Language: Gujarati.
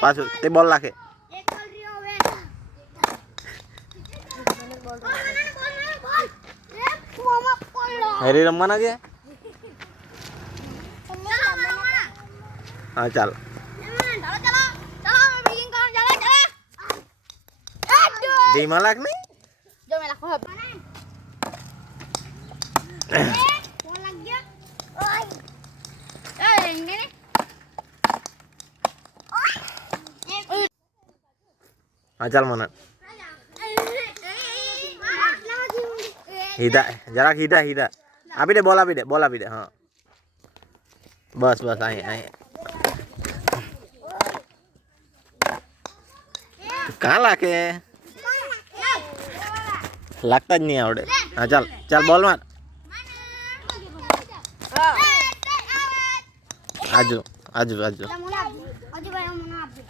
પાછું તે બોલ નાખે. હેરી રમવાના કે? હા ચાલ. ધીમા લાગ નહીં. જો મે લાખો ફોન લાગ ગયો. ઓય એ ને હા ચાલ મને હીધા જરાક હીધા આપી દે બોલ આપી દે હા બસ અહીં કાં લાગે લાગતા જ નહીં આવડે. હા ચાલ બોલ માર. આજુ અજુ ભાઈ મને આપજો.